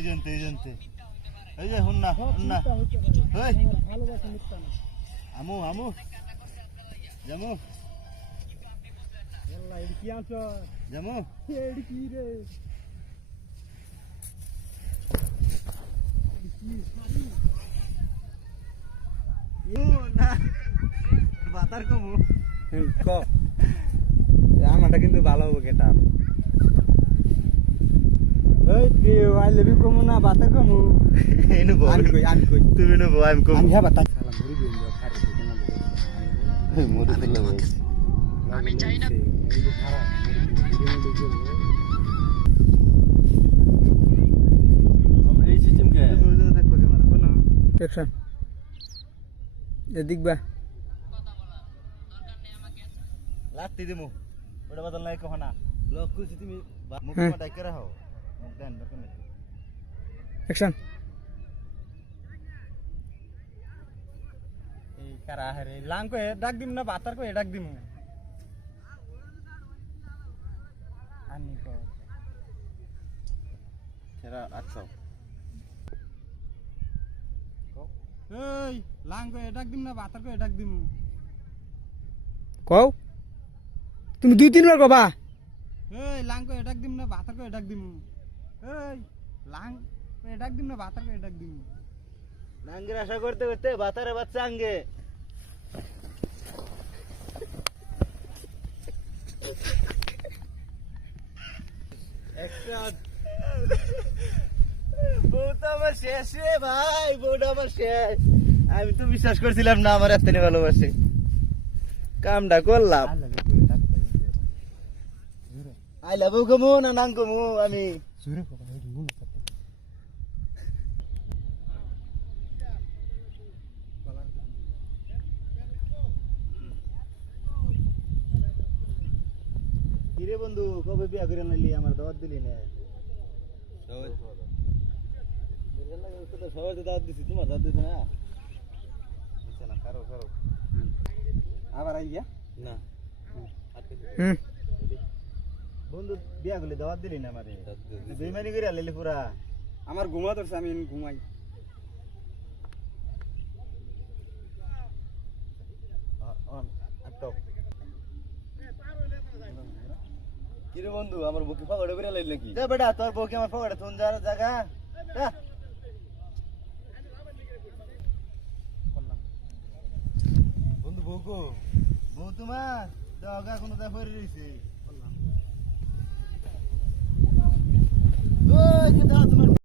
এই যে হুন না ওই আমু আমু জামু আল্লাহ এডি কি আছো জামু এডি কি রে কি সারি না বাতার কমু ক আমারটা কিন্তু ভালো হবে কেটা এই প্রিয় আই লাভ ইউ কমু না বাতা কমু এনু বল আমি কই তুমি নো বল আমি কমু আমি হ্যাঁ বাতা সালাম মুড়ি দিন দাও খারে দিতে না মোরে তুলা বল আমি চাই না এই যে খারাপ আমরা এই সিস্টেম কে দেখবা ক্যামেরা অ্যাকশন এদিক বা লাত্তি দিমু ওটা বদল নাই কহনা লোক কুছি তুমি মুখ মা ডাইকে রাখো মুখ দেন দেখেন অ্যাকশন এই কারা রে লাং কো ডাক দিম না বাতার কো ডাক দিমু আনি কো সেরা আচ্ছা এই লাং কো ডাক দিম না বাতার কো ডাক দিমু কও তুমি দুই তিনবার কবা এই লাং কো ডাক দিম না বাতার কো ডাক দিমু এই লাং কো ডাক দিম না বাতার কো ডাক দিমু নাঙ্গের আশা করতে করতে বাতারে বাচ্চা আঙ্গে বউটা আমার শেষ রে ভাই বউটা আমার শেষ আমি তো বিশ্বাস করছিলাম না আমার এত ভালোবাসে কামটা করলাম আই লাভ ইউ কমু না নাং কমু আমি সুরে কবা এই মুন করতে কিরে বন্ধু কবে বিয়া করে নিলি আমার দাওয়াত দিলি না সবাই তো দাওয়াত দিছি তোমার দাওয়াত দিছে না দিছে না কারো কারো আবার আইয়া না হুম বন্ধু বিয়া করলে দাওয়াত দিলি না আমারে বেইমানি করে আইলি পুরা আমার ঘুমা ধরছে আমি ঘুমাই কিরে বন্ধু আমার বুকে ফাগড়ে করে লাইল নাকি দে বেটা তোর বুকে আমার ফাগড়ে তুন যার জায়গা বন্ধু বউকো বউ তোমার জায়গা কোনো দা পড়ে রইছে ওই যে দাও তোমার